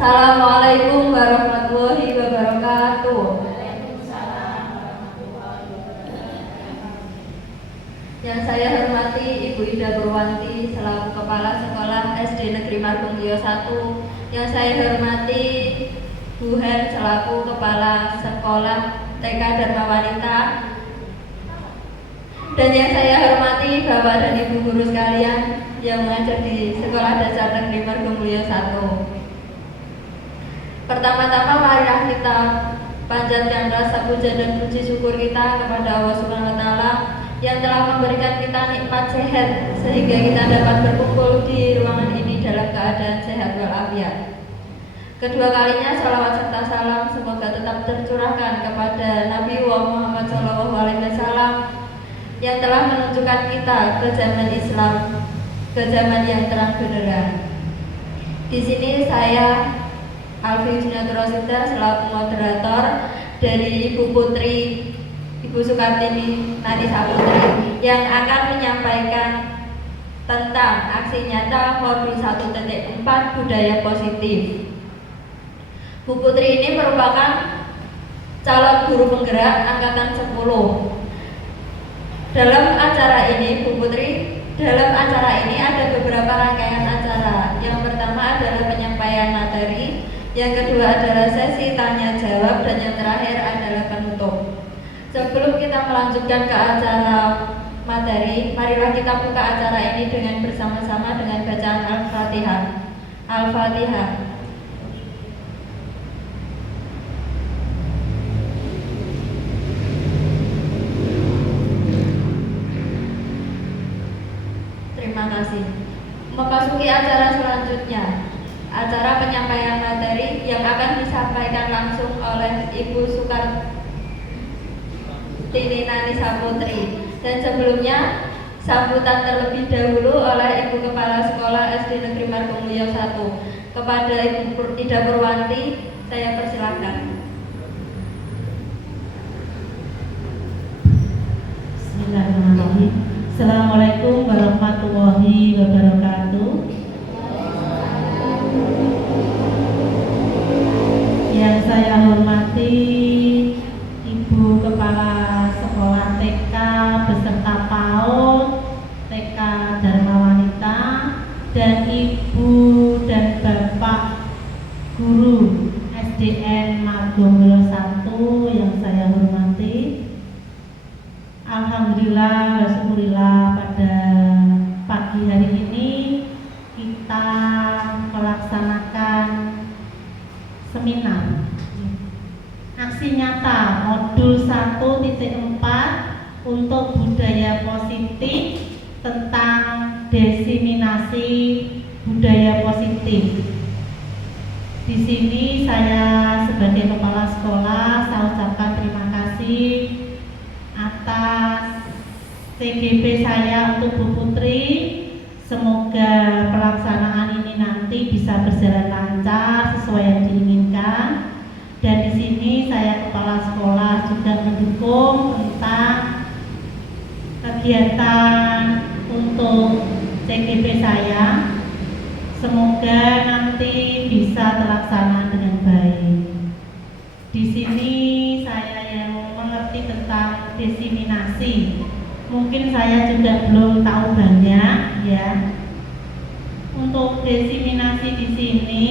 Assalamualaikum warahmatullahi wabarakatuh. Yang saya hormati Ibu Ida Purwanti selaku Kepala Sekolah SD Negeri Margomulyo 1. Yang saya hormati Bu Hen selaku Kepala Sekolah TK Dharma Wanita. Dan yang saya hormati Bapak dan Ibu guru sekalian yang mengajar di Sekolah Dasar Negeri Margomulyo 1. Pertama-tama marilah kita panjatkan rasa puja dan puji syukur kita kepada Allah Subhanahu wa taala yang telah memberikan kita nikmat sehat sehingga kita dapat berkumpul di ruangan ini dalam keadaan sehat walafiat. Kedua kalinya salawat serta salam semoga tetap tercurahkan kepada Nabi Muhammad SAW yang telah menunjukkan kita ke zaman Islam, ke zaman yang terang benderang. Di sini saya Alfi Jinatur Rosida selaku moderator dari Ibu Putri Ibu Sukartini Nani Saputri yang akan menyampaikan tentang aksi nyata modul 1.4 budaya positif. Bu Putri ini merupakan calon guru penggerak angkatan 10. Dalam acara ini ada beberapa rangkaian acara. Yang pertama adalah penyampaian materi, yang kedua adalah sesi tanya jawab, dan yang terakhir adalah penutup. Sebelum kita melanjutkan ke acara materi, marilah kita buka acara ini dengan bersama-sama dengan bacaan Al-Fatihah. Al-Fatihah. Terima kasih. Memasuki acara selanjutnya, acara penyampaian materi yang akan disampaikan langsung oleh Ibu Sukartini Nani Saputri. Dan sebelumnya sambutan terlebih dahulu oleh Ibu Kepala Sekolah SD Negeri Margomulyo 1. Kepada Ibu Ida Purwanti, saya persilakan. Bismillahirrahmanirrahim. Assalamualaikum warahmatullahi wabarakatuh. Yang saya hormati Ibu Kepala Sekolah TK beserta PAUD TK Dharma Wanita dan Ibu dan Bapak Guru SDN Margomulyo 1 yang saya hormati. Alhamdulillah wa syukurillah pada pagi hari ini kita melaksanakan seminar aksi nyata modul 1.4 untuk budaya positif tentang diseminasi budaya positif. Di sini saya sebagai kepala sekolah saya ucapkan terima kasih atas TGP saya untuk Bu Putri. Semoga pelaksanaan ini nanti bisa berjalan lancar sesuai yang diinginkan. Dan di sini saya kepala sekolah juga mendukung tentang kegiatan untuk TGP saya. Semoga nanti bisa terlaksana dengan baik. Di sini saya yang mengerti tentang diseminasi. Mungkin saya juga belum tahu banyak ya. Untuk diseminasi di sini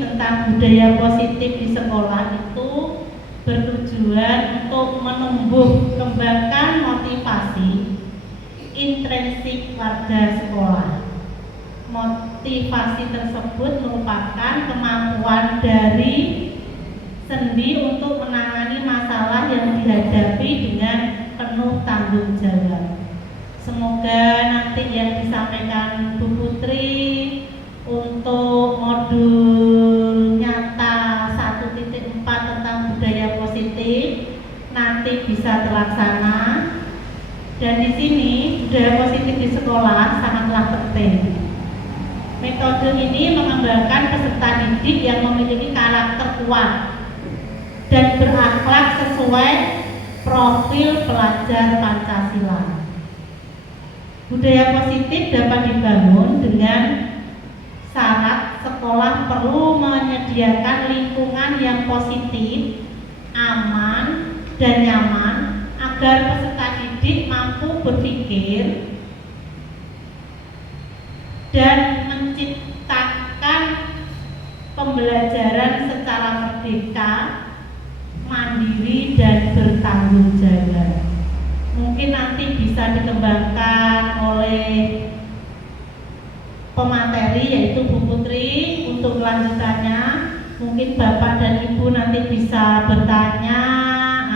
tentang budaya positif di sekolah itu bertujuan untuk menumbuh kembangkan motivasi intrinsik warga sekolah. Motivasi tersebut merupakan kemampuan dari sendi untuk menangani masalah yang dihadapi dengan penuh tanggung jawab. Semoga nanti yang disampaikan Bu Putri untuk modul nyata 1.4 tentang budaya positif nanti bisa terlaksana. Dan di sini budaya positif di sekolah sangatlah penting. Metode ini mengembangkan peserta didik yang memiliki karakter kuat dan berakhlak sesuai profil pelajar Pancasila. Budaya positif dapat dibangun dengan syarat sekolah sekolah perlu menyediakan lingkungan yang positif, aman, dan nyaman agar peserta didik mampu berpikir dan menciptakan pembelajaran secara merdeka, mandiri, dan bertanggung jawab. Mungkin nanti bisa dikembangkan oleh pemateri yaitu Bu Putri untuk kelanjutannya. Mungkin Bapak dan Ibu nanti bisa bertanya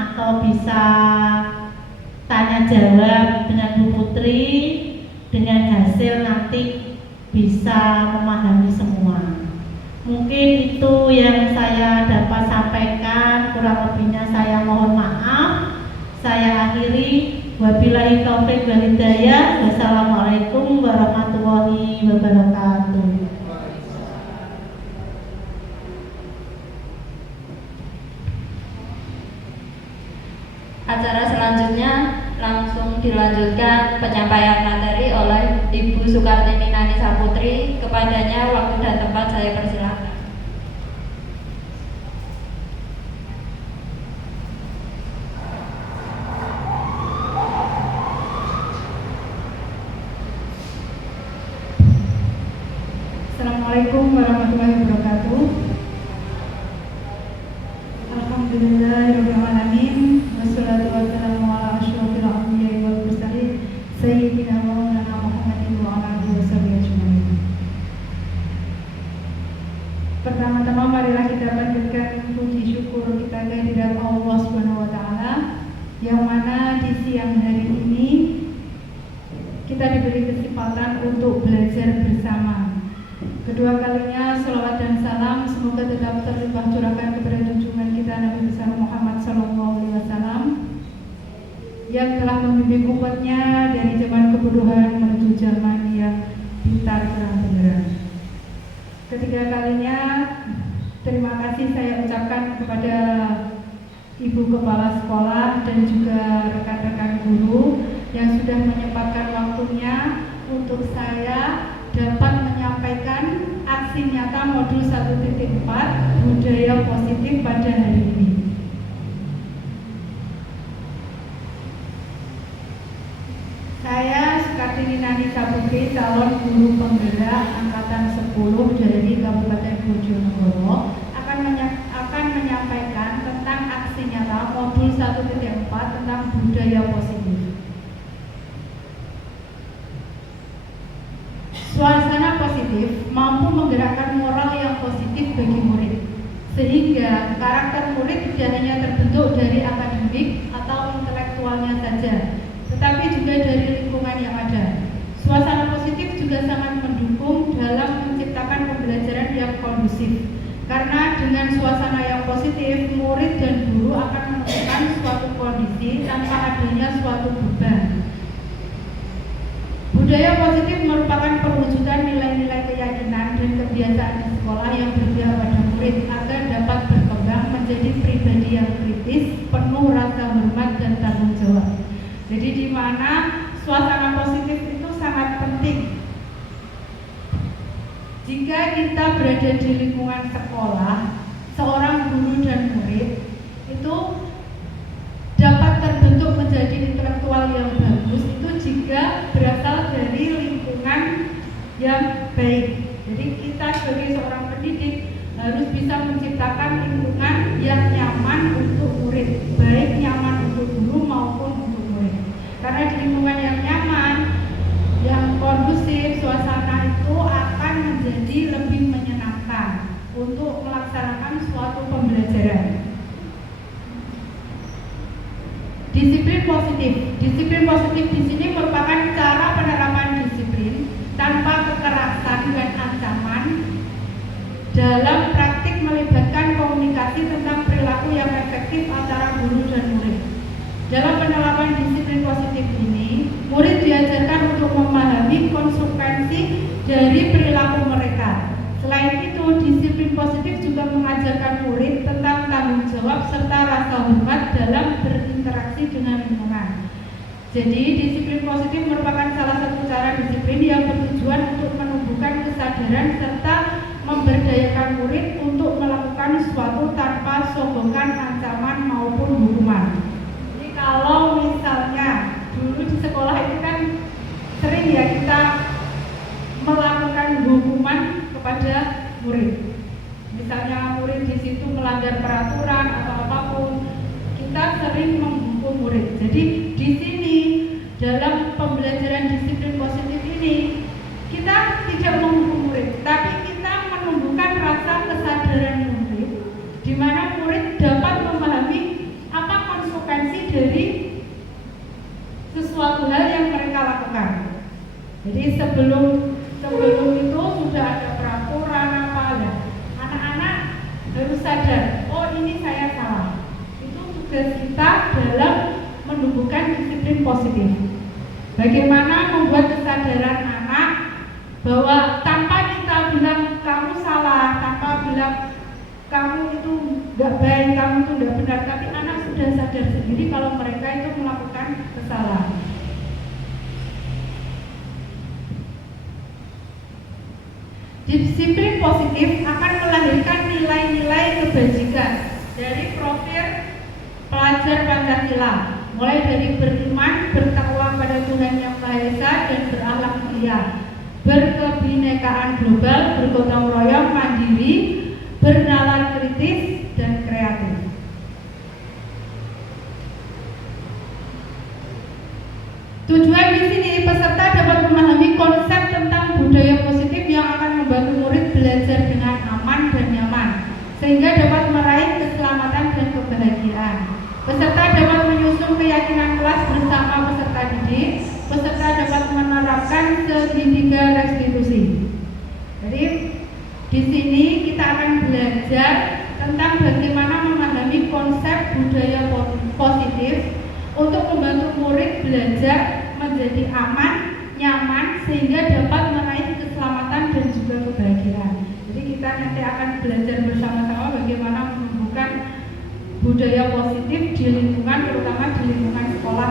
atau bisa tanya jawab dengan Bu Putri, dengan hasil nanti bisa memahami semua. Mungkin itu yang saya dapat sampaikan, kurang lebihnya saya mohon maaf. Saya akhiri. Wabillahi taufiq wal hidayah. Wassalamualaikum warahmatullahi wabarakatuh. Acara selanjutnya langsung dilanjutkan penyampaian materi oleh Ibu Sukartini Nanisa Putri. Kepadanya waktu dan tempat saya persilakan. Assalamualaikum warahmatullahi wabarakatuh. Alhamdulillahirabbil alamin wassalatu wassalamu ala asyrofil anbiya'i wal mursalin sayyidina Maulana Muhammadin wa ala alihi wasallam ajmain. Pertama-tama marilah kita panjatkan puji syukur kita kehadirat Allah Subhanahu wa taala yang mana di siang hari ini kita diberi kesempatan untuk belajar bersama. Kedua kalinya salawat dan salam semoga tetap terlimpah curahkan kepada junjungan kita Nabi besar Muhammad SAW yang telah membimbing umatnya dari zaman kebodohan menuju zaman yang pintar terang benderang. Ketiga kalinya terima kasih saya ucapkan kepada Ibu Kepala Sekolah dan juga rekan-rekan guru yang sudah menyempatkan waktunya untuk saya dapat menyampaikan aksi nyata modul 1.4 budaya positif pada hari ini. Saya Sukartini Nanisa Putri, calon guru penggerak angkatan 10 dari Kabupaten Bojonegoro akan menyampaikan tentang aksi nyata modul 1.4 tentang budaya positif. Suasana positif mampu menggerakkan moral yang positif bagi murid, sehingga karakter murid tidak hanya terbentuk dari akademik atau intelektualnya saja, tetapi juga dari lingkungan yang ada. Suasana positif juga sangat mendukung dalam menciptakan pembelajaran yang kondusif, karena dengan suasana yang positif, murid dan guru akan menemukan suatu kondisi tanpa adanya suatu beban. Budaya positif merupakan perwujudan nilai-nilai keyakinan dan kebiasaan di sekolah yang berpihak pada murid agar dapat berkembang menjadi pribadi yang kritis, penuh rasa hormat dan tanggung jawab. Jadi di mana suasana positif itu sangat penting. Jika kita berada di lingkungan sekolah, seorang guru dan murid itu dapat terbentuk menjadi intelektual yang bagus itu jika berasal dari lingkungan yang baik. Jadi kita sebagai seorang pendidik harus bisa menciptakan lingkungan yang nyaman untuk murid, baik nyaman untuk guru maupun untuk murid. Karena di lingkungan yang nyaman, yang kondusif, suasana itu akan menjadi lebih menyenangkan untuk melaksanakan suatu pembelajaran. Disiplin positif di sini merupakan cara penerapan disiplin tanpa kekerasan dan ancaman dalam praktik melibatkan komunikasi tentang perilaku yang efektif antara guru dan murid. Dalam penerapan disiplin positif ini, murid diajarkan untuk memahami konsekuensi dari perilaku mereka. Selain itu, disiplin positif juga mengajarkan murid tentang tanggung jawab serta rasa hormat dalam berinteraksi dengan lingkungan. Jadi, disiplin positif merupakan salah satu cara disiplin yang bertujuan untuk menumbuhkan kesadaran serta memberdayakan murid untuk melakukan sesuatu tanpa sogokan, ancaman maupun hukuman. Jadi kalau misalnya dulu di sekolah itu kan sering ya kita melakukan hukuman kepada murid. Misalnya murid di situ melanggar peraturan atau apapun, kita sering menghukum murid. Jadi di sini dalam pembelajaran disiplin positif ini kita tidak menghukum murid, tapi kita menumbuhkan rasa kesadaran murid, di mana murid dapat memahami apa konsekuensi dari sesuatu hal yang mereka lakukan. Jadi sebelum itu sudah ada peraturan apa ya, anak-anak harus sadar, oh ini saya salah. Itu tugas kita dalam menumbuhkan disiplin positif. Bagaimana membuat kesadaran anak bahwa tanpa kita bilang kamu salah, tanpa bilang kamu itu nggak baik, kamu itu nggak benar, tapi anak sudah sadar sendiri kalau mereka itu melakukan kesalahan. Disiplin positif akan melahirkan nilai-nilai kebajikan dari profil pelajar Pancasila, mulai dari beriman, bertakwa pada Tuhan Yang Maha Esa dan berakhlak mulia, berkebinekaan global, bergotong royong, mandiri, bernalar kritis dan kreatif. Tujuan di sini peserta dapat memahami konsep tentang budaya positif yang akan membantu murid belajar dengan aman dan nyaman, sehingga dapat meraih keselamatan dan kebahagiaan. Peserta dapat menyusun keyakinan kelas bersama peserta didik. Peserta dapat menerapkan segitiga restitusi. Jadi di sini kita akan belajar tentang bagaimana memahami konsep budaya positif untuk membantu murid belajar menjadi aman, nyaman, sehingga dapat meraih keselamatan dan juga kebahagiaan. Jadi kita nanti akan belajar bersama-sama bagaimana menumbuhkan budaya positif di lingkungan, terutama di lingkungan sekolah.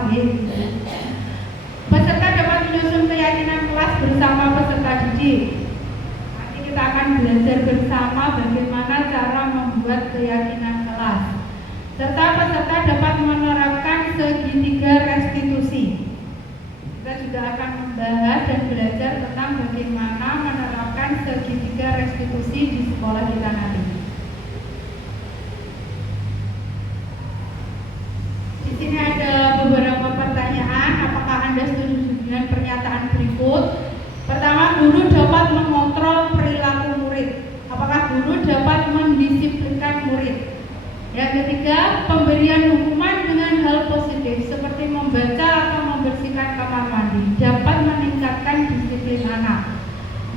Peserta dapat menyusun keyakinan kelas bersama peserta didik. Nanti kita akan belajar bersama bagaimana cara membuat keyakinan kelas. Serta peserta dapat menerapkan segitiga restitusi. Kita juga akan membahas dan belajar tentang bagaimana menerapkan segitiga restitusi di sekolah kita nanti. Di sini ada beberapa pertanyaan. Apakah Anda setuju dengan pernyataan berikut? Pertama, guru dapat mengontrol perilaku murid. Apakah guru dapat mendisiplinkan murid? Yang ketiga, pemberian hukuman dengan hal positif seperti membaca atau membersihkan kamar mandi dapat meningkatkan disiplin anak.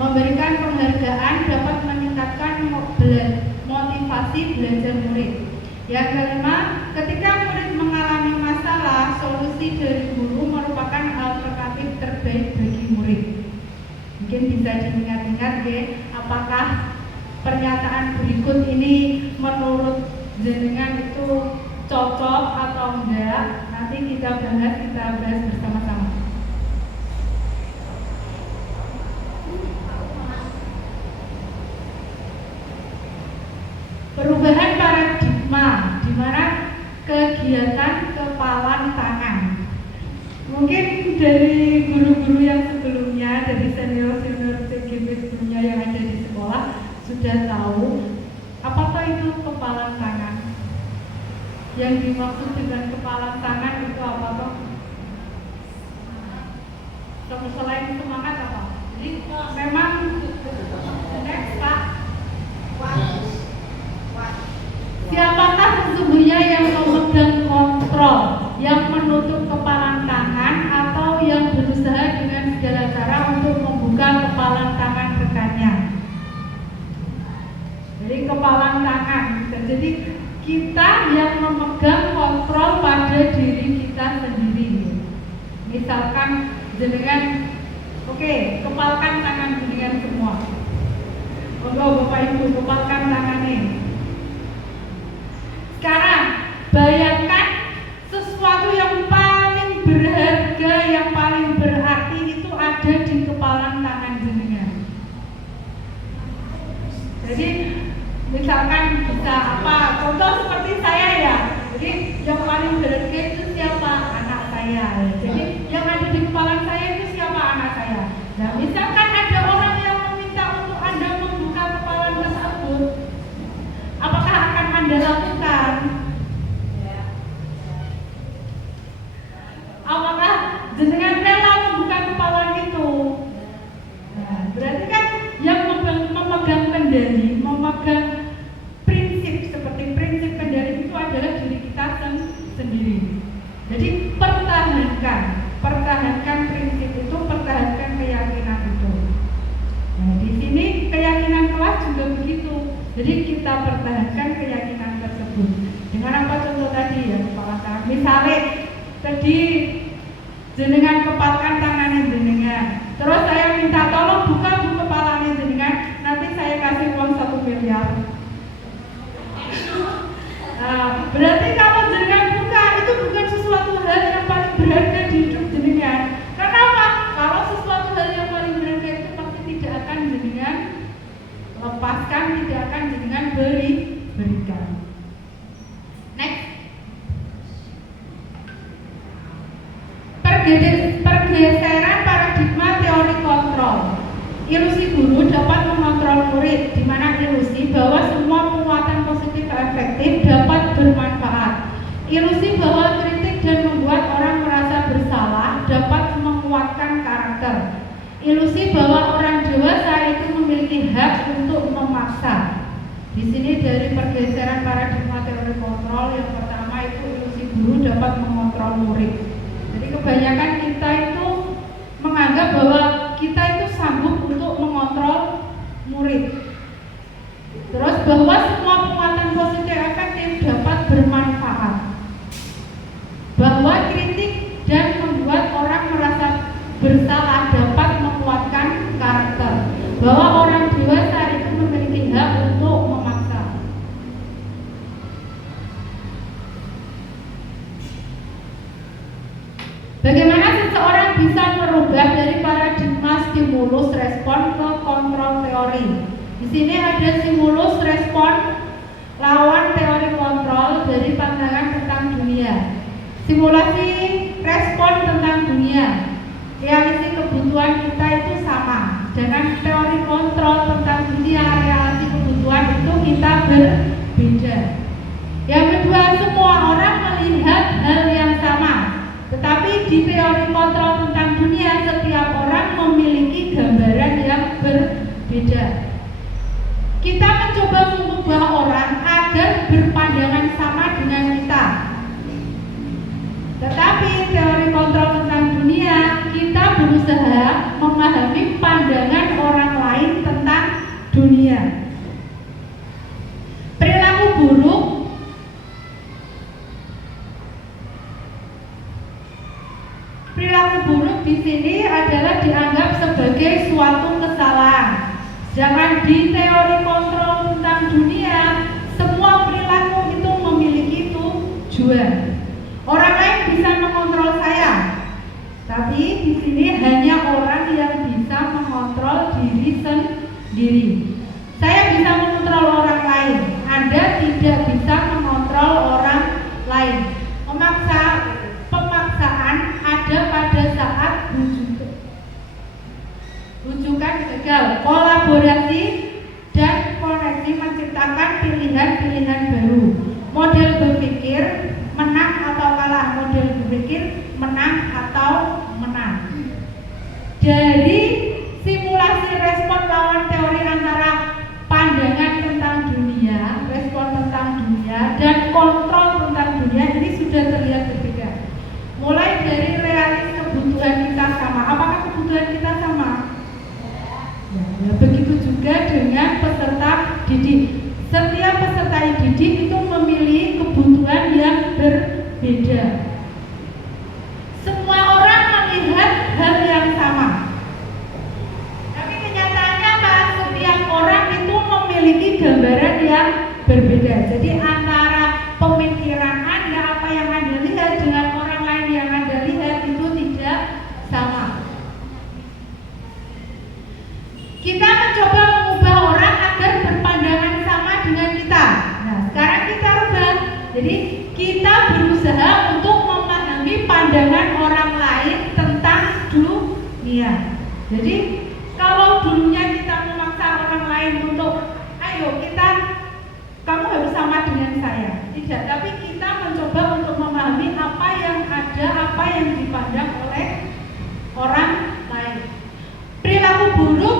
Memberikan penghargaan dapat meningkatkan motivasi belajar murid. Yang kelima, ketika murid mengalami masalah, solusi dari guru merupakan alternatif terbaik bagi murid. Mungkin bisa diingat-ingat ya, apakah pernyataan berikut ini menurut jenengan itu cocok atau enggak? Nanti kita bahas bersama-sama. Perubahan paradigma di mana kegiatan kepalan tangan. Mungkin dari guru-guru yang sebelumnya, dari senior-senior CGP sebelumnya yang ada di sekolah sudah tahu apakah itu kepalan tangan. Yang dimaksud dengan kepalan tangan itu apa toh? Selain semangat apa? Jadi memang next Pak. Siapakah sesungguhnya yang memegang kontrol, yang menutup kepalan tangan atau yang berusaha dengan segala cara untuk membuka kepalan tangan rekannya? Jadi kepalan tangan. Jadi kita yang memegang kontrol pada diri kita sendiri. Misalkan jenengan, oke, kepalkan tangan jenengan semua. Bapak Ibu, kepalkan tangannya. Sekarang bayangkan sesuatu yang paling berharga, yang paling berarti itu ada di kepalan tangan jenengan. Jadi kita pertahankan keyakinan tersebut. Dengan apa contoh tadi ya, kepala tangan. Misalnya tadi jenengan kepalkan tangannya jenengan. Terus saya minta tolong buka kepalanya jenengan, nanti saya kasih uang 1 miliar. Nah, berarti kalau jenengan buka itu bukan sesuatu hal yang paling berharga di hidup jenengan. Kenapa? Kalau sesuatu hal yang paling berharga itu pasti tidak akan jenengan lepaskan, tidak akan jenengan berikan. Next. Pergeseran paradigma teori kontrol. Ilusi guru dapat mengontrol murid, di mana ilusi bahwa semua penguatan positif efektif dapat bermanfaat. Ilusi bahwa kritik dan membuat orang merasa bersalah dapat menguatkan karakter. Ilusi bahwa orang dewasa itu memiliki hak untuk memaksa. Di sini dari pergeseran paradigma teori kontrol, yang pertama itu ilusi guru dapat mengontrol murid. Jadi kebanyakan kita itu menganggap bahwa kita itu sanggup untuk mengontrol murid. Terus bahwa semua penguatan positif efektif dapat bermanfaat. Bahwa kritik dan membuat orang merasa bersalah dapat menguatkan karakter. Bahwa orang dewasa itu memiliki hak untuk memaksa. Bagaimana seseorang bisa merubah dari paradigma stimulus respon ke kontrol teori? Di sini ada stimulus respon lawan teori kontrol dari pandangan tentang dunia. Simulasi respon tentang dunia. Realisi kebutuhan kita itu sama. Dengan teori kontrol tentang dunia, realisi kebutuhan itu kita berbeda. Yang kedua, semua orang melihat hal yang sama. Tetapi di teori kontrol tentang dunia, setiap orang memiliki gambaran yang berbeda. Kita mencoba mengubah orang agar berpandangan sama dengan kita. Tetapi teori kontrol tentang dunia, kita berusaha memahami pandangan orang lain tentang dunia. Perilaku buruk di sini adalah dianggap sebagai suatu kesalahan. Jangan di teori kontrol tentang dunia, semua perilaku itu memiliki tujuan. Orang lain bisa mengontrol saya, tapi di sini hanya orang yang bisa mengontrol diri sendiri. Saya bisa mengontrol orang lain, Anda tidak bisa mengontrol orang lain. Pemaksaan ada pada saat rujukan gagal. Kolaborasi dan koneksi menciptakan pilihan-pilihan baru. Model berpikir menang atau kalah, model berpikir menang atau menang. Dari simulasi respon lawan teori antara pandangan tentang dunia, respon tentang dunia, dan kontrol tentang dunia, ini sudah terlihat berbeda. Mulai dari realis kebutuhan kita sama. Apakah kebutuhan kita sama? Ya, begitu juga dengan peserta didik. Setiap peserta didik itu memiliki kebutuhan yang berbeda. Semua orang melihat hal yang sama. Tapi kenyataannya Pak, setiap orang itu memiliki gambaran yang berbeda. Jadi antara pemikiran Anda, apa yang Anda lihat dengan orang lain yang Anda lihat itu tidak sama. Kita mencoba mengubah orang agar berpandangan sama dengan kita. Nah, sekarang kita rubah. Jadi kita berusaha untuk memahami pandangan orang lain tentang dunia. Jadi kalau dulunya kita memaksa orang lain untuk, ayo kamu harus sama dengan saya. Tidak, tapi kita mencoba untuk memahami apa yang ada, apa yang dipandang oleh orang lain. Perilaku buruk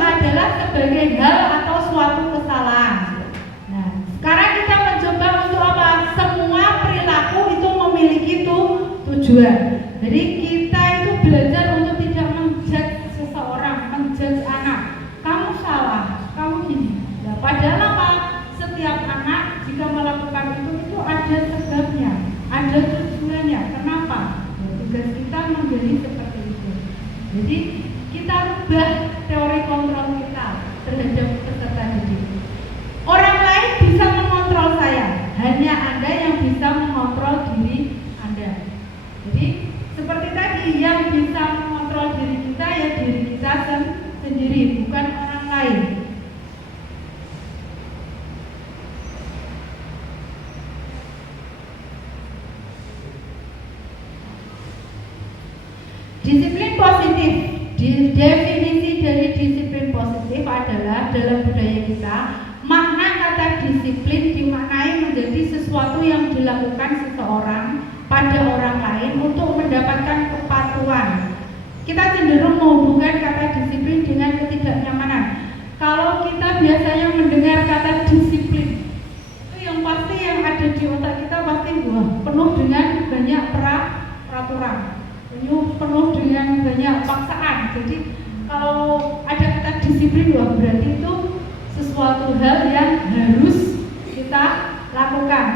adalah sebagai hal atau suatu kesalahan. Nah, sekarang kita mencoba untuk apa? Semua perilaku itu memiliki tujuan. Jadi kita itu belajar untuk tidak menjudge seseorang, menjudge anak. Kamu ada sebabnya, ada tujuannya. Kenapa? Tugas kita menggali seperti itu. Jadi kita ubah teori kontrol kita terhadap peserta didik. Orang lain bisa mengontrol saya, hanya Anda yang bisa mengontrol diri Anda. Jadi seperti tadi, yang bisa mengontrol diri kita ya diri kita sendiri, bukan orang lain. Disiplin positif. Definisi dari disiplin positif adalah dalam budaya kita, makna kata disiplin dimaknai menjadi sesuatu yang dilakukan seseorang pada orang lain untuk mendapatkan kepatuhan. Kita cenderung menghubungkan kata disiplin dengan ketidaknyamanan. Kalau kita biasanya mendengar kata disiplin, itu yang pasti yang ada di otak kita pasti penuh dengan banyak peraturan, penuh dengan banyak paksaan. Jadi kalau ada kata disiplin, berarti itu sesuatu hal yang harus kita lakukan.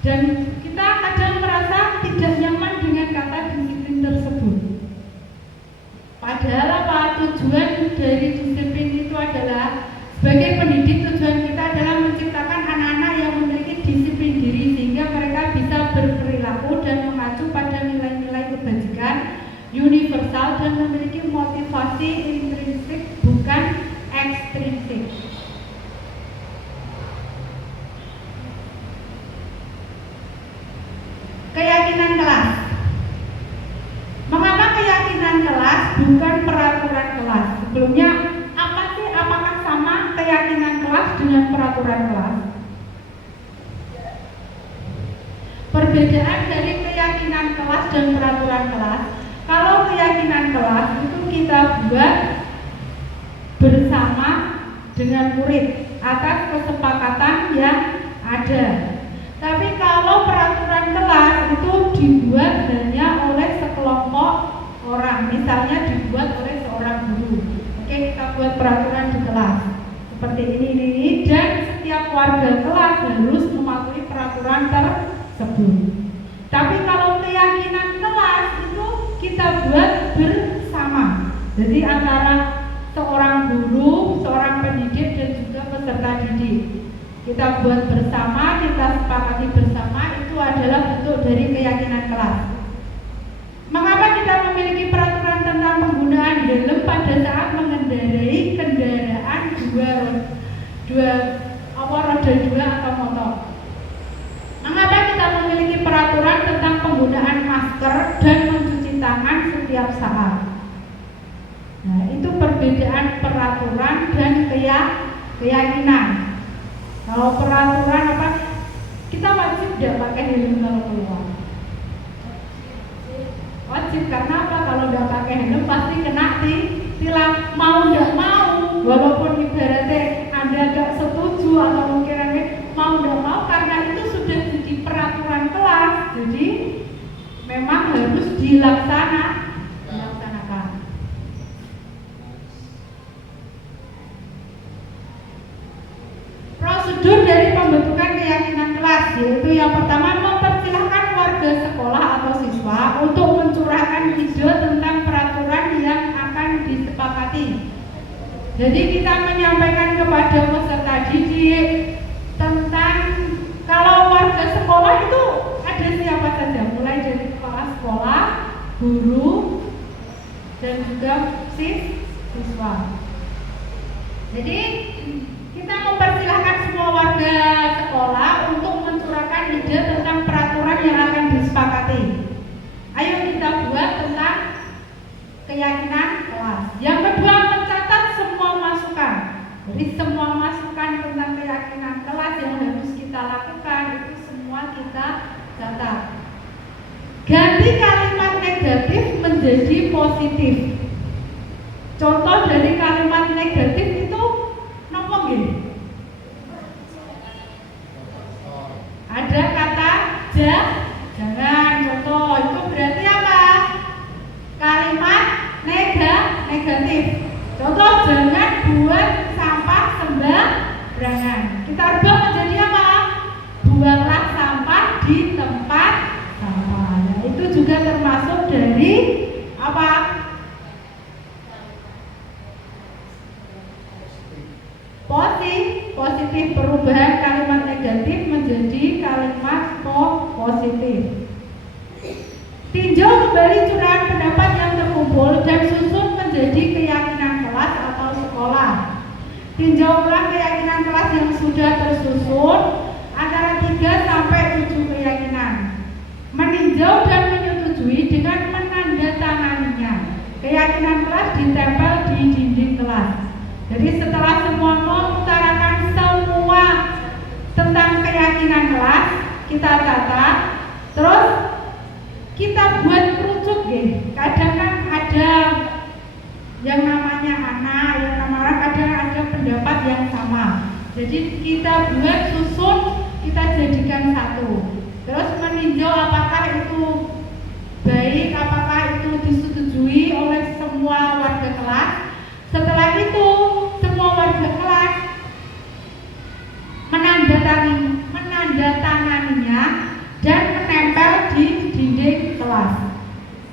Dan kita kadang merasa tidak nyaman dengan kata disiplin tersebut. Padahal apa? Tujuan dari disiplin itu adalah, sebagai pendidik, tujuan kita adalah menciptakan anak-anak yang memiliki disiplin diri sehingga mereka bisa berperilaku dan mengacu pada nilai-nilai kebajikan universal dan memiliki motivasi intrinsik bukan ekstrinsik. Keyakinan kelas. Mengapa keyakinan kelas bukan peraturan kelas? Sebelumnya, apakah sama keyakinan kelas dengan peraturan kelas? Perbedaan dari keyakinan kelas dan peraturan kelas, kalau keyakinan kelas itu kita buat bersama dengan murid atas kesepakatan yang ada. Tapi kalau peraturan kelas itu dibuat hanya oleh sekelompok orang, misalnya dibuat oleh seorang guru. Oke, kita buat peraturan di kelas seperti ini, dan setiap warga kelas harus mematuhi peraturan tersebut. Tapi kalau keyakinan kelas itu kita buat bersama. Jadi antara seorang guru, seorang pendidik, dan juga peserta didik. Kita buat bersama, kita sepakati bersama, itu adalah bentuk dari keyakinan kelas. Mengapa kita memiliki peraturan tentang penggunaan helm pada saat mengendarai kendaraan roda dua atau motor? Mengapa kita memiliki peraturan tentang penggunaan masker dan mencuci tangan setiap saat? Nah, itu perbedaan peraturan dan keyakinan. Kalau peraturan apa? Kita wajib tidak pakai helm kalau keluar. Wajib, karena apa? Kalau tidak pakai helm pasti kena tilang. Mau tidak mau, walaupun ibaratnya Anda tidak setuju atau mungkin mau tidak mau, karena itu sudah jadi peraturan kelas. Jadi memang harus dilaksanakan. Prosedur dari pembentukan keyakinan kelas, yaitu yang pertama, mempersilahkan warga sekolah atau siswa untuk mencurahkan ide tentang peraturan yang akan disepakati. Jadi kita menyampaikan kepada peserta didik tentang, kalau warga sekolah itu ada siapa saja, mulai dari kepala sekolah, guru, dan juga siswa. Jadi kita mempersilahkan semua warga sekolah untuk mencurahkan ide tentang peraturan yang akan disepakati. Ayo kita buat tentang keyakinan kelas. Yang kedua, mencatat semua masukan. Jadi semua masukan tentang keyakinan kelas yang harus kita lakukan itu semua kita catat. Ganti kalimat negatif menjadi positif. Contoh dari kalimat negatif itu nopo nggih? Ada kata jangan, contoh itu berarti apa? Kalimat negatif. Contoh, jangan buang sampah sembarangan. Kita rubah menjadi apa? Buanglah sampah di Tinjau kembali curahan pendapat yang terkumpul dan susun menjadi keyakinan kelas atau sekolah. Tinjau ulang keyakinan kelas yang sudah tersusun antara 3 sampai 7 keyakinan. Meninjau dan menyetujui dengan menandatanganinya. Keyakinan kelas ditempel di dinding kelas. Jadi setelah semua mengutarakan semua tentang keyakinan kelas, kita catat, terus kita buat kerucut ya. Kadang kan ada yang namanya anak, yang namanya kadang ada pendapat yang sama. Jadi kita buat susun, kita jadikan satu. Terus meninjau apakah itu baik, apakah itu disetujui oleh semua warga kelas. Setelah itu semua warga kelas menandatanganinya dan menempel di dinding kelas.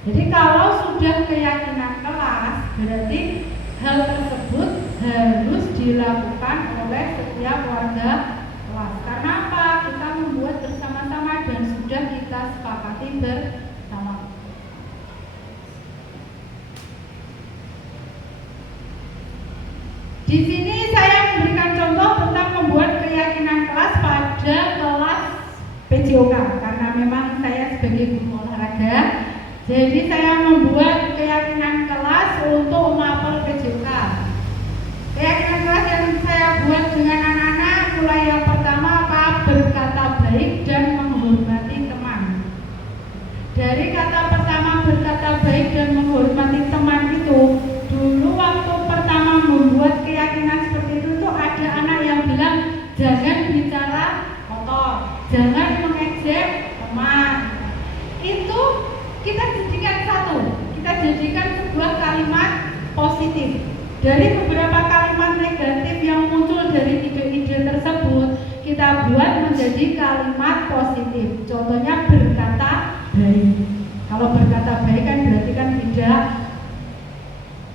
Jadi kalau sudah keyakinan kelas, berarti hal tersebut harus dilakukan oleh setiap warga kelas. Karena apa? Kita membuat bersama-sama dan sudah kita sepakati bersama. Di sini saya memberikan contoh tentang membuat keyakinan kelas pada kelas PJOK karena memang saya sebagai guru olahraga, jadi saya membuat keyakinan kelas untuk mapel PJOK. Keyakinan kelas yang saya buat dengan anak-anak mulai yang pertama apa? Berkata baik dan menghormati teman. Dari kata pertama berkata baik dan menghormati teman itu, dulu waktu pertama membuat keyakinan seperti itu tuh ada anak yang bilang jangan bicara kotor, jangan mengejek teman. Itu kita jadikan satu, kita jadikan sebuah kalimat positif. Dari beberapa kalimat negatif yang muncul dari ide-ide tersebut, kita buat menjadi kalimat positif. Contohnya berkata baik. Kalau berkata baik kan berarti kan tidak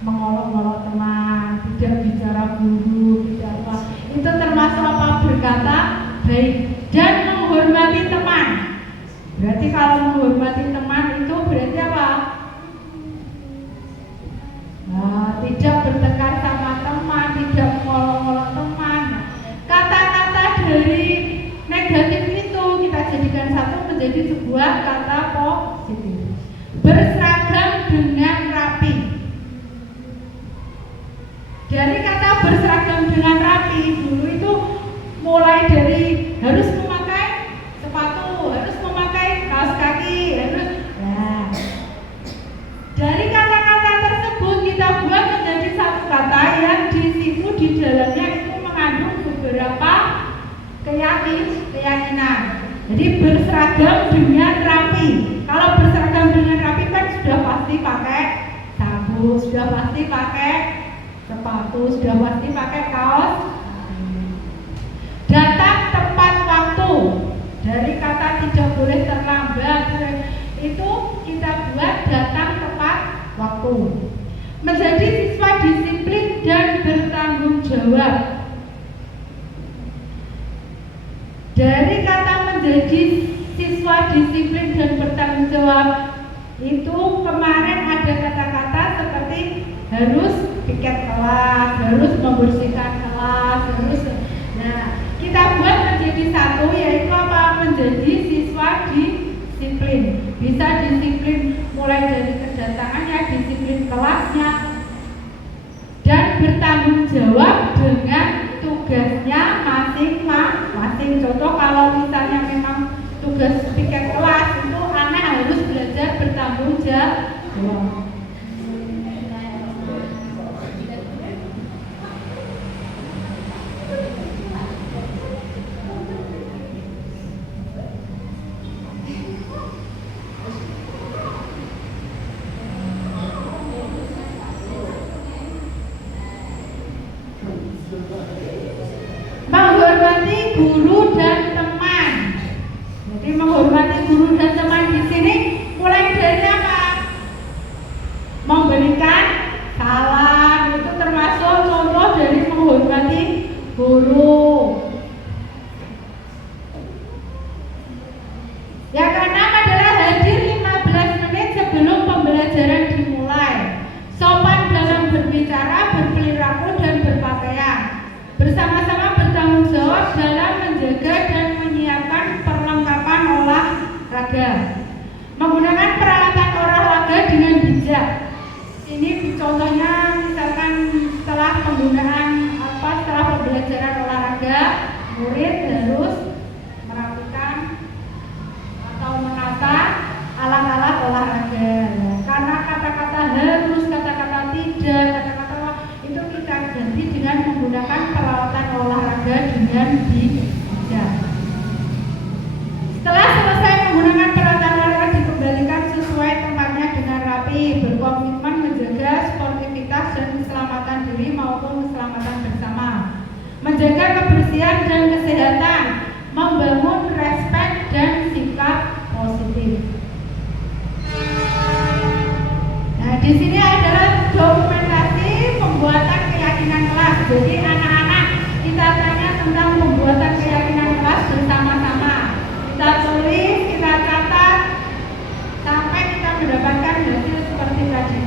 mengolok-olok teman, tidak bicara buruk, tidak apa. Itu termasuk apa? Berkata baik dan menghormati teman. Berarti kalau menghormati teman itu berarti apa? Nah, tidak bertengkar sama teman, tidak mengolok-olok teman. Kata-kata dari negatif itu kita jadikan satu menjadi sebuah kata positif. Berseragam dengan rapi. Dari kata berseragam dengan rapi dulu itu mulai dari harus memakai sepatu, harus memakai kaos kaki, harus. Nah, dari kata-kata tersebut kita buat menjadi satu kata yang di situ di dalamnya itu mengandung beberapa keyakinan. Jadi berseragam dengan rapi. Kalau berseragam dengan rapi kan sudah pasti pakai sabuk, sudah pasti pakai sepatu, sudah pasti pakai kaos. Datang tepat waktu. Dari kata tidak boleh terlambat itu kita buat datang tepat waktu. Menjadi siswa disiplin dan bertanggung jawab. Dari kata menjadi siswa disiplin dan bertanggung jawab itu kemarin ada kata-kata seperti harus piket kelas, harus membersihkan kelas, harus. Nah, kita buat menjadi satu yaitu apa? Menjadi siswa disiplin. Bisa disiplin mulai dari kedatangannya, disiplin kelasnya, dan bertanggung jawab dengan tugasnya masing-masing. Contoh kalau misalnya memang tugas piket kelas itu anak harus belajar bertanggung jawab. Menghormati guru dan teman. Jadi menghormati guru dan teman di sini mulai dari apa? Memberikan salam itu termasuk contoh dari menghormati guru. Yang keenam adalah hadir 15 menit sebelum berbicara, berperilaku, dan berpakaian. Bersama-sama bertanggung jawab dalam menjaga dan menyiapkan perlengkapan olahraga. Menggunakan peralatan olahraga dengan bijak. Ini contohnya misalkan setelah pembelajaran olahraga, murid harus merapikan atau menata alat-alat olahraga. Karena kata-kata harus, kata-kata tidak, kata-kata itu kita ganti dengan menggunakan peralatan olahraga dengan bijak. Setelah selesai menggunakan peralatan olahraga, dikembalikan sesuai tempatnya dengan rapi, berkomitmen menjaga sportivitas dan keselamatan diri maupun keselamatan bersama, menjaga kebersihan dan kesehatan, membangun respek dan sikap positif. Nah, di sini adalah dokumentasi pembuatan keyakinan kelas. Jadi anak-anak kita tanya tentang pembuatan keyakinan kelas bersama-sama. Kita tulis, kita catat sampai kita mendapatkan hasil seperti tadi.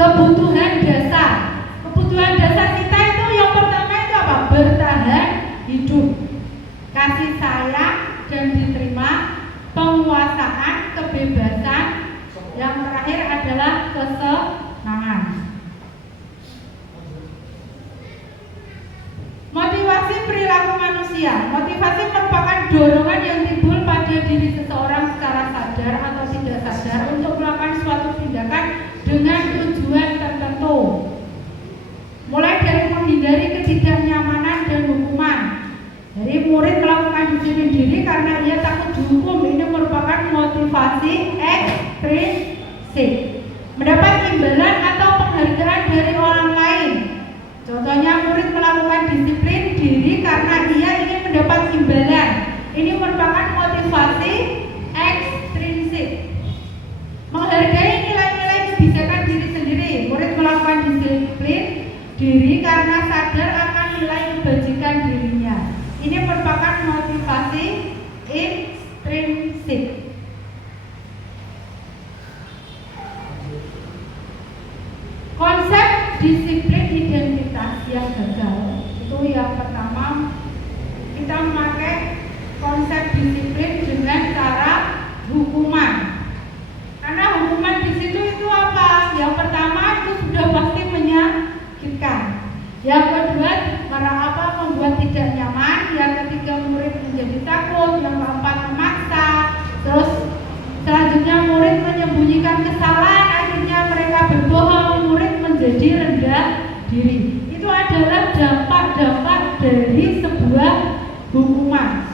Kebutuhan dasar. Kebutuhan dasar kita itu yang pertama itu apa? Bertahan hidup, kasih sayang dan diterima, penguasaan, kebebasan. Yang terakhir adalah kesenangan. Motivasi perilaku manusia. Motivasi merupakan dorongan yang timbul pada diri seseorang secara sadar atau tidak sadar untuk melakukan suatu tindakan dengan tujuan tertentu, mulai dari menghindari ketidaknyamanan dan hukuman. Jadi murid melakukan disiplin diri karena ia takut dihukum. Ini merupakan motivasi ekstrinsik. Mendapat imbalan atau penghargaan dari orang lain. Contohnya murid melakukan disiplin diri karena ia ingin mendapat imbalan. Ini merupakan motivasi ekstrinsik. Menghargai nilai-nilai kebijakan diri sendiri. Murid melakukan disiplin diri karena sadar akan nilai kebajikan dirinya. Ini merupakan motivasi intrinsik. Konsep disiplin identitas yang gagal itu yang pertama, kita memakai konsep disiplin dengan cara hukuman. Karena hukuman di situ itu apa? Yang pertama itu sudah pasti menyakitkan. Yang kedua membuat tidak nyaman. Yang ketiga murid menjadi takut. Yang keempat memaksa. Terus selanjutnya murid menyembunyikan kesalahan. Akhirnya mereka berbohong. Murid menjadi rendah diri. Itu adalah dampak-dampak dari sebuah hukuman.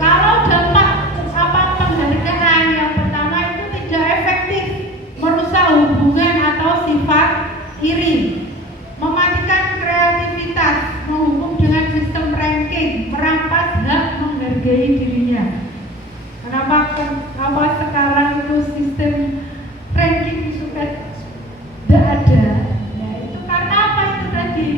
Kalau dampak penghargaan yang pertama itu tidak efektif, merusak hubungan atau sifat iri, mematikan kreativitas, menghukum dengan sistem ranking, merampas hak menghargai dirinya. Kenapa sekarang itu sistem ranking sudah tidak ada? Ya itu karena apa itu tadi?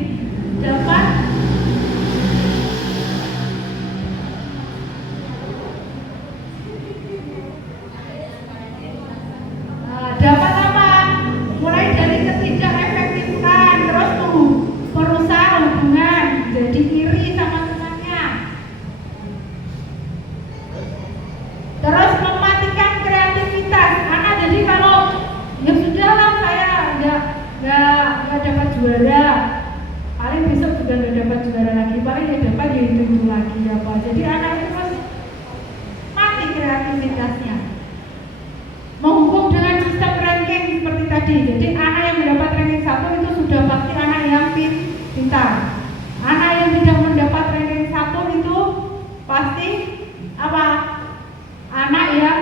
Dapat apa? Mulai dari ketidakefektifan, terus merusak hubungan, jadi iri sama temannya, terus mematikan kreativitas. Anak jadi kalau ya sudahlah saya nggak dapat juara, paling besok juga nggak dapat juara lagi, paling ya dapat ya itu lagi apa. Jadi anak itu terus mati kreativitasnya. Menghukum dengan sistem ranking seperti tadi. Jadi anak yang mendapat ranking 1 itu sudah pasti anak yang pintar. Anak yang tidak mendapat ranking 1 itu pasti apa? Anak yang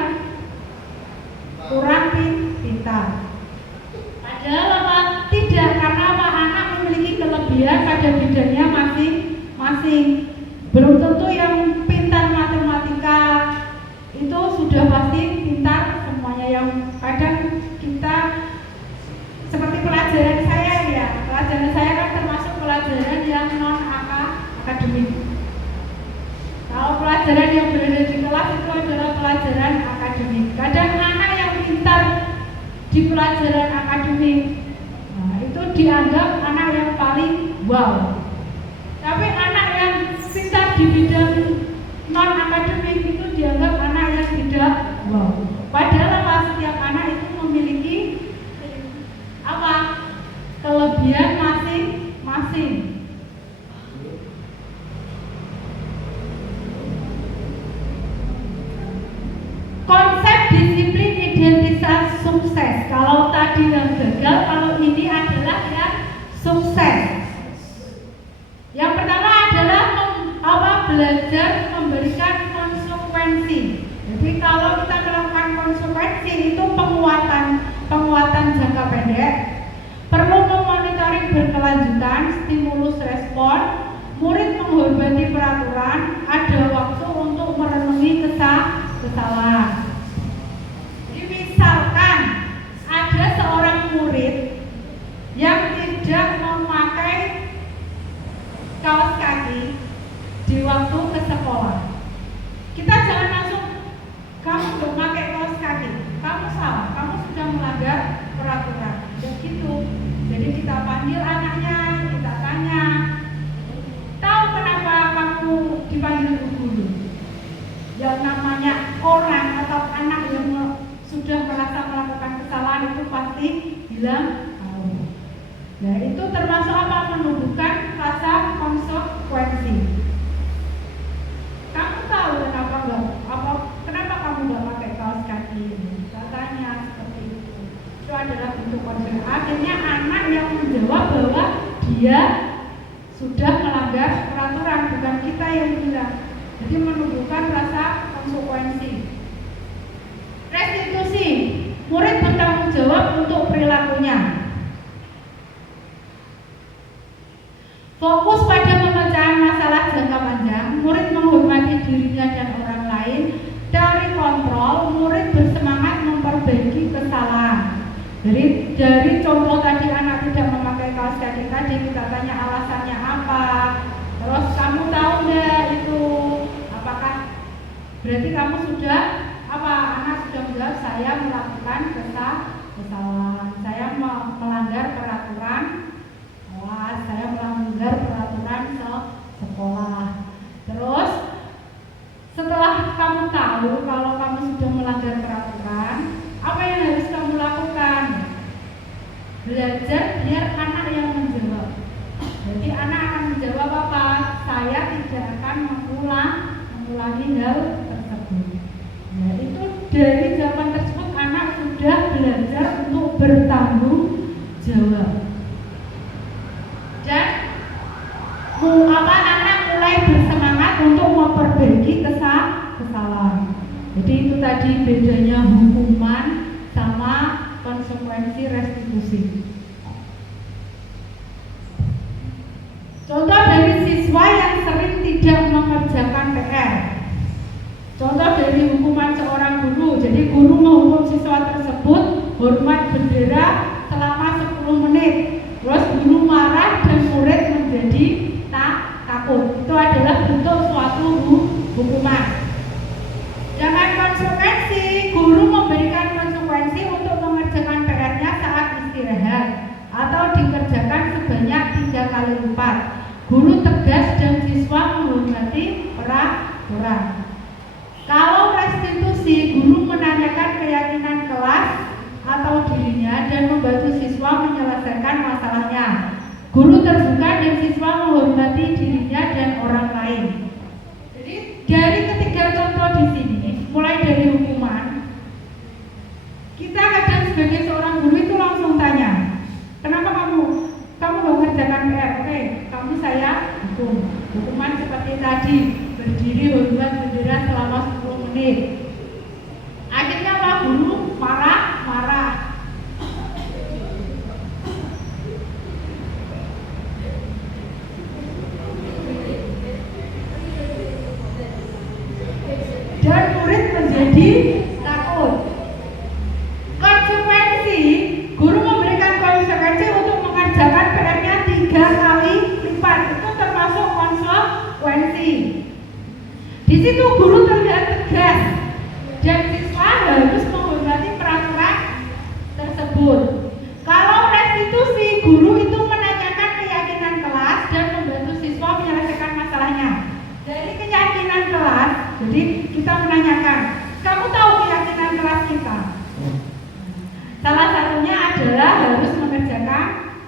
kurang pintar. Padahal apa? Tidak, karena apa? Anak memiliki kelebihan pada bidangnya masing-masing. Belum tentu yang pintar matematika itu sudah pasti pintar semuanya. Yang pelajaran yang berada di kelas itu adalah pelajaran akademik. Kadang anak yang pintar di pelajaran akademik, nah, itu dianggap anak yang paling wow. Tapi anak yang pintar di bidang non akademik itu dianggap anak yang tidak wow. Padahal setiap anak itu memiliki apa? Kelebihan masing-masing. Konsep disiplin identitas sukses. Kalau tadi yang gagal, kalau ini adalah yang sukses. Yang pertama adalah belajar memberikan konsekuensi. Jadi kalau kita melakukan konsekuensi itu penguatan jangka pendek. Perlu memonitoring berkelanjutan, stimulus respon, murid menghormati peraturan, ada waktu untuk merenungi kesalahan. Jadi misalkan ada seorang murid yang tidak memakai kaos kaki di waktu ke sekolah, kita jangan langsung kamu nggak pakai kaos kaki, kamu salah, kamu sudah melanggar peraturan. Begitu. Jadi kita panggil anaknya, kita tanya, tahu kenapa kamu dipanggil guru? Yang namanya orang atau anak yang sudah merasa melakukan kesalahan itu pasti bilang tahu. Nah itu termasuk apa? Menumbuhkan rasa konsekuensi. Kamu tahu kenapa kamu nggak pakai kaos kaki? Katanya seperti itu. Itu adalah bentuk konsekuensi. Akhirnya anak yang menjawab bahwa dia sudah melanggar peraturan, bukan kita yang bilang. Jadi menumbuhkan rasa konsekuensi. Restitusi, murid bertanggung jawab untuk perilakunya. Fokus pada pemecahan masalah jangka panjang, murid menghormati dirinya dan orang lain. Dari kontrol, murid bersemangat memperbaiki kesalahan. Jadi dari contoh tadi anak tidak memakai kaos kaki tadi, kita tanya alasannya apa. Terus kamu tahu nggak itu? Apakah berarti kamu sudah apa? Anak sudah menjawab, saya melakukan kesalahan, saya melanggar peraturan kelas, saya melanggar peraturan sekolah. Terus setelah kamu tahu kalau kamu sudah melanggar peraturan, apa yang harus kamu lakukan? Belajar biar anak yang menjawab. Jadi anak akan menjawab apa? Saya tidak akan mengulangi hal tersebut. Nah itu dari zaman tersebut anak sudah belajar untuk bertanggung jawab. Dan anak mulai bersemangat untuk memperbaiki kesalahan. Jadi itu tadi bedanya hukuman sama konsekuensi restitusi. Contoh dari siswa yang sering tidak mengerjakan PR. Contoh dari hukuman seorang guru. Jadi guru menghukum siswa tersebut hormat bendera selama 10 menit. Terus guru marah dan murid menjadi takut. Itu adalah bentuk suatu hukuman. Jangan konsekuensi, guru memberikan konsekuensi untuk mengerjakan PR-nya saat istirahat atau dikerjakan sebanyak 3 kali lipat. Guru tegas dan siswa menghormati peraturan. Kalau restitusi, guru menanyakan keyakinan kelas atau dirinya dan membantu siswa menyelesaikan masalahnya. Guru terbuka dan siswa menghormati dirinya dan orang lain. Jadi dari ketiga contoh di sini, mulai dari hukuman, kita kadang sebagai seorang guru itu langsung tanya, kenapa kamu mengerjakan PR? Oke, kamu saya hukum. Hukuman seperti tadi, berdiri hormat bendera selama 10 menit. Akhirnya Pak Guru marah. Dan murid menjadi takut. Konsekuensi, guru memberikan konsekuensi untuk mengerjakan PR-nya 3 kali lipat. Itu termasuk konsekuensi. Di situ situ guru terlihat tegas dan siswa harus menghormati peraturan tersebut. Kalau restitusi, guru itu menanyakan keyakinan kelas dan membantu siswa menyelesaikan masalahnya. Dari keyakinan kelas, jadi kita menanyakan, kamu tahu keyakinan kelas kita? Salah satunya adalah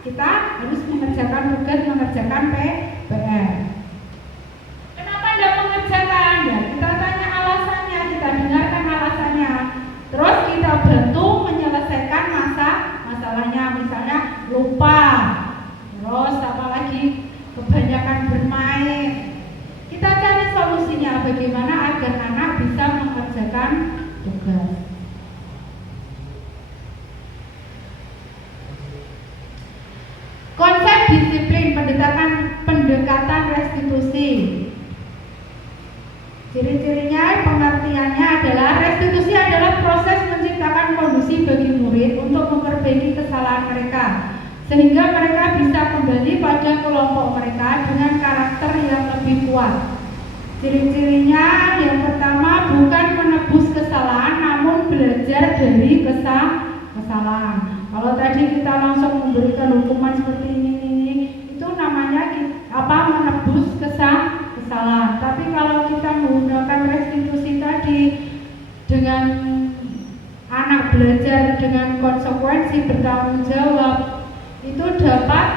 kita harus mengerjakan tugas, mengerjakan PR. Kenapa tidak mengerjakan? Ya, kita tanya alasannya, kita dengarkan alasannya. Terus kita bantu menyelesaikan masalahnya, misalnya lupa, terus apalagi kebanyakan bermain. Kita cari solusinya bagaimana agar anak bisa mengerjakan tugas. Konsep disiplin pendekatan restitusi. Ciri-cirinya, pengertiannya adalah restitusi adalah proses menciptakan kondisi bagi murid untuk memperbaiki kesalahan mereka sehingga mereka bisa kembali pada kelompok mereka dengan karakter yang lebih kuat. Ciri-cirinya yang pertama, bukan menebus kesalahan namun belajar dari kesalahan. Kalau tadi kita langsung memberikan hukuman seperti ini, itu namanya menebus kesalahan. Tapi kalau kita menggunakan restitusi tadi dengan anak belajar dengan konsekuensi bertanggung jawab, itu dapat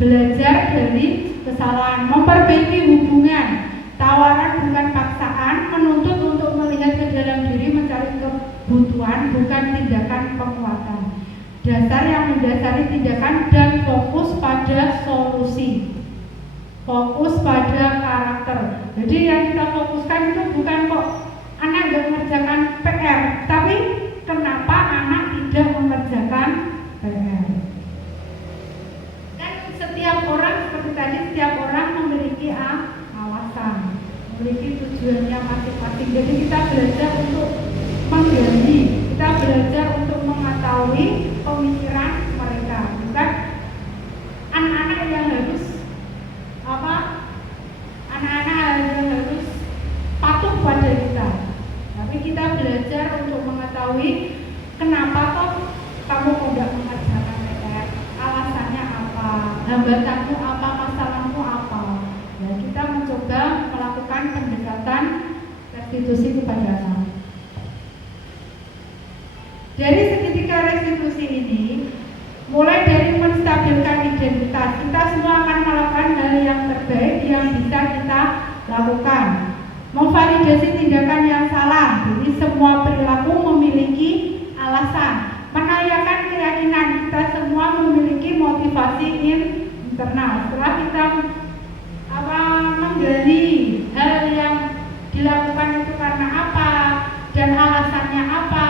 belajar dari kesalahan, memperbaiki hubungan, tawaran bukan paksaan, menuntut untuk melihat ke dalam diri, mencari kebutuhan bukan tindakan penguatan, dasar yang mendasari tindakan dan fokus pada solusi, fokus pada karakter. Jadi yang kita fokuskan itu bukan kok anak gak mengerjakan PR, tapi kenapa anak tidak mengerjakan PR. Dan setiap orang seperti tadi, setiap orang memiliki alasan, memiliki tujuannya masing-masing. Jadi kita belajar untuk menggali, kita belajar untuk mengetahui pemikiran mereka, bukan anak-anak yang harus patuh pada kita. Tapi kita belajar untuk mengetahui kenapa kok kamu tidak mengerjakan PR, alasannya apa, hambatanmu apa, masalahmu apa. Ya, kita mencoba melakukan pendekatan restitusi kepada anak. Dari seketika restitusi ini, mulai dari menstabilkan identitas, kita semua akan melakukan hal yang terbaik yang bisa kita lakukan. Memvalidasi tindakan yang salah, jadi semua perilaku memiliki alasan. Menanyakan keyakinan, kita semua memiliki motivasi internal. Setelah kita menggali hal yang dilakukan itu karena apa dan alasannya apa,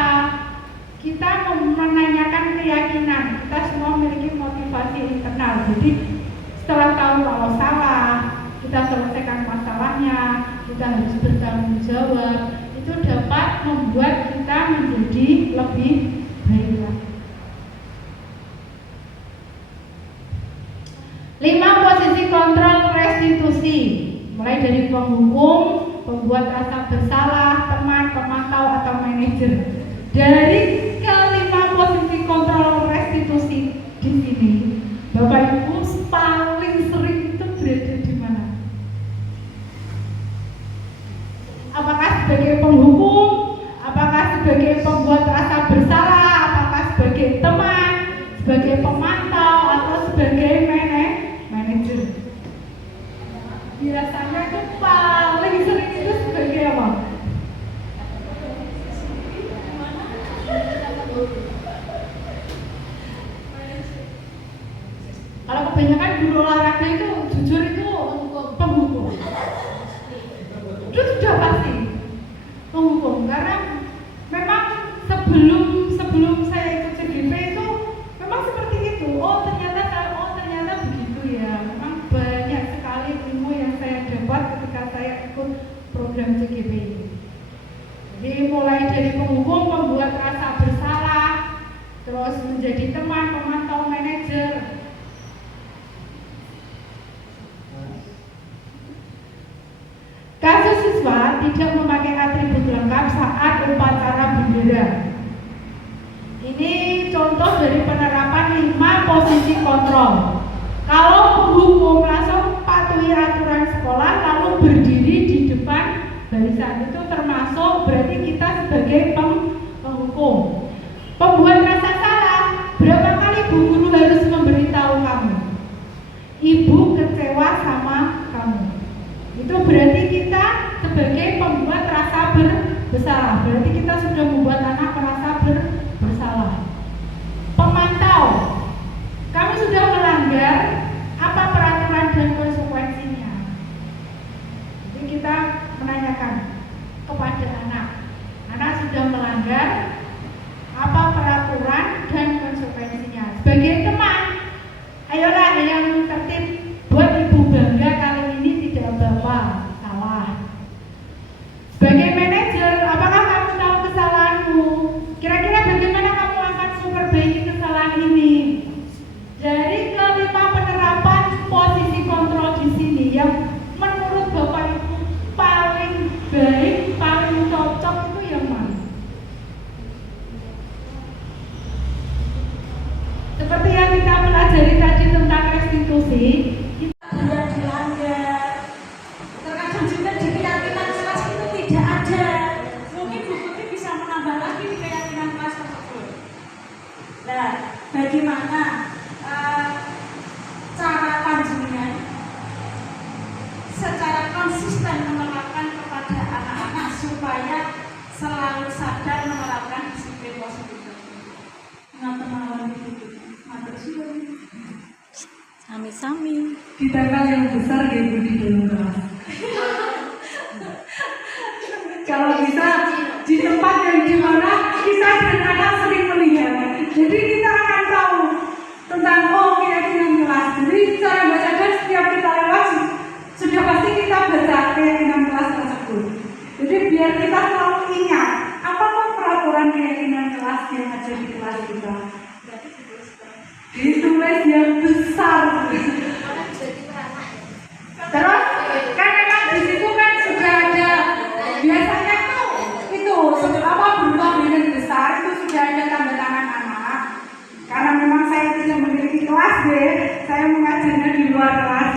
kita menanyakan keyakinan, kita semua memiliki motivasi internal. Jadi setelah tahu kalau salah, kita selesaikan masalahnya, kita harus bertanggung jawab, itu dapat membuat kita menjadi lebih baik lagi. 5 posisi kontrol restitusi, mulai dari penghukum, pembuat rasa bersalah, teman, pemantau atau manajer. Dari kelima posisi kontrol restitusi di sini, Bapak Ibu paling sering itu berada di mana? Apakah sebagai penghukum, apakah sebagai pembuat rasa bersalah, apakah sebagai teman, sebagai pemantau, atau sebagai manajer? Biasanya itu paling sering itu sebagai apa? Kalau kebanyakan guru olahraga itu jujur itu penghukum. Itu sudah pasti penghukum, karena memang sebelum saya ikut CGP itu memang seperti itu. Oh ternyata begitu ya. Memang banyak sekali ilmu yang saya dapat ketika saya ikut program CGP ini. Jadi mulai dari penghukum, pembuat rasa bersalah, terus menjadi teman, pemantau, manajer. tidak memakai atribut lengkap saat upacara bendera. Ini contoh dari penerapan 5 posisi kontrol. Kalau hukum langsung patuhi aturan sekolah lalu berdiri di depan barisan, itu termasuk berarti kita sebagai penghukum. Pembuat rasa salah, berapa kali Bu Guru harus memberitahu kamu? Ibu kecewa sama kamu. Itu berarti kita sebagai pembuat rasa bersalah. Berarti kita sudah membuat anak merasa bersalah. Pemantau, kamu sudah melanggar, apa peraturan dan konsekuensinya? Jadi kita menanyakan kepada anak, anak sudah melanggar, apa peraturan dan konsekuensinya? Sebagai teman, ayolah yang tertib, buat ibu bangga kali ini tidak bapak salah. Sebagai manajer, apakah kamu tahu kesalahanmu? Kira-kira bagaimana kamu akan memperbaiki kesalahan ini? Dari kelima penerapan posisi kontrol di sini yang menurut bapak ibu paling baik, paling cocok itu yang mana? Seperti yang kita pelajari tadi tentang restitusi, tidak dilanggar. Terkadang juga di keyakinan kelas itu tidak ada. Mungkin Bu Putri bisa menambah lagi di keyakinan kelas tersebut. Nah, bagaimana cara panjenengan secara konsisten menerapkan kepada anak-anak supaya selalu sadar menerapkan disiplin positif tersebut? Ngaten mawon itu. Matur suwun. Sami-sami. Ditempel yang besar gitu di dalam kelas. Kalau bisa di tempat yang dimana kita dan anak sering melihat, jadi kita akan tahu tentang keyakinan kelas. Jadi secara nggak sadar setiap kita lewat sudah pasti kita baca keyakinan kelas tersebut. Jadi biar kita selalu ingat apakah peraturan keyakinan kelas yang ada di kelas kita. Ditulis yang besar. Terus kan memang di situ kan sudah ada biasanya itu seberapa berupa dengan besar itu sudah ada tanda tangan anak. Karena memang saya tidak memiliki kelas B, saya mengajarnya di luar kelas.